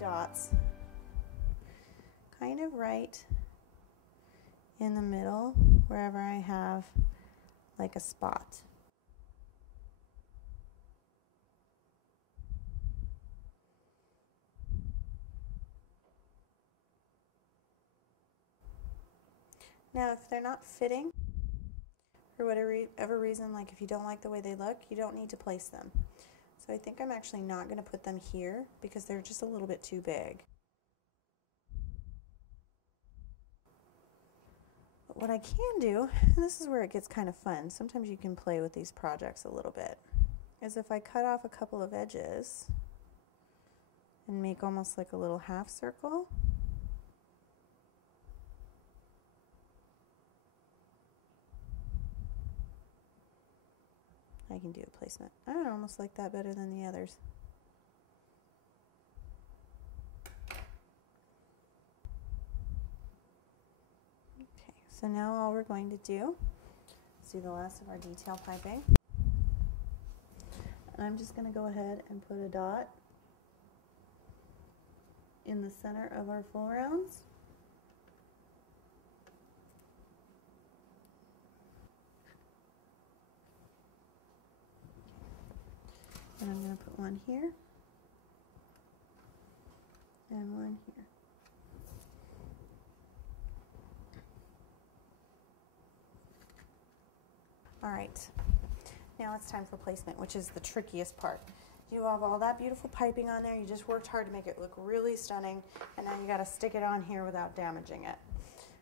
dots kind of right in the middle, wherever I have like a spot. Now, if they're not fitting, for whatever reason, like if you don't like the way they look, you don't need to place them. So I think I'm actually not going to put them here because they're just a little bit too big. But what I can do, and this is where it gets kind of fun, sometimes you can play with these projects a little bit, is if I cut off a couple of edges and make almost like a little half circle. I can do a placement. I almost like that better than the others. Okay, so now all we're going to do is do the last of our detail piping. And I'm just going to go ahead and put a dot in the center of our full rounds. And I'm going to put one here and one here. All right, now it's time for placement, which is the trickiest part. You have all that beautiful piping on there. You just worked hard to make it look really stunning, and now you got to stick it on here without damaging it.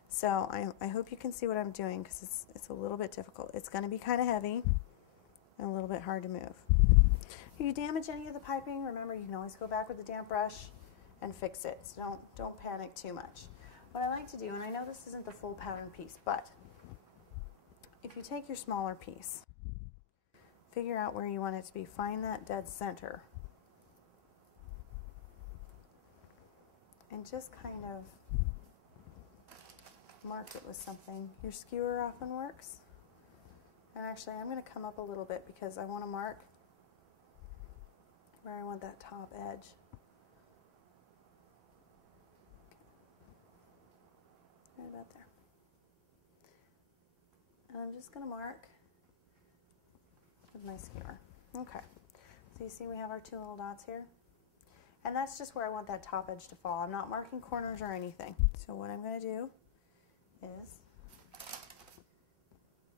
So I hope you can see what I'm doing, because it's a little bit difficult. It's going to be kind of heavy and a little bit hard to move. If you damage any of the piping, remember you can always go back with a damp brush and fix it. So don't panic too much. What I like to do, and I know this isn't the full pattern piece, but if you take your smaller piece, figure out where you want it to be, find that dead center, and just kind of mark it with something. Your skewer often works. And actually I'm going to come up a little bit because I want to mark where I want that top edge. Right about there. And I'm just going to mark with my skewer. Okay, so you see we have our two little dots here. And that's just where I want that top edge to fall. I'm not marking corners or anything. So what I'm going to do is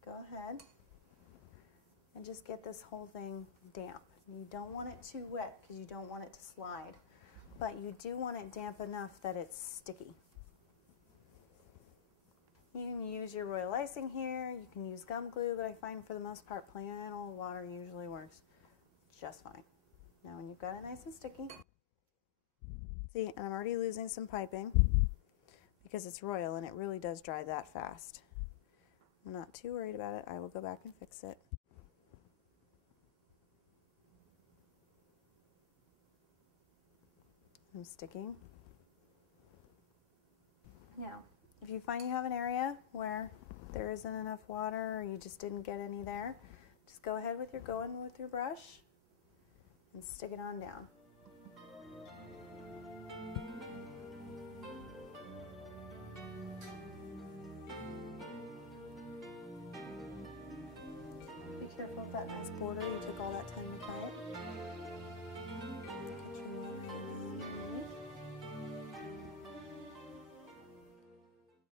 go ahead and just get this whole thing damp. You don't want it too wet because you don't want it to slide, but you do want it damp enough that it's sticky. You can use your royal icing here, you can use gum glue, but I find for the most part plain old water usually works just fine. Now when you've got it nice and sticky, see, and I'm already losing some piping because it's royal and it really does dry that fast. I'm not too worried about it. I will go back and fix it. I'm sticking. Now, if you find you have an area where there isn't enough water or you just didn't get any there, just go ahead with your brush and stick it on down. Be careful of that nice border. You took all that time to cut it.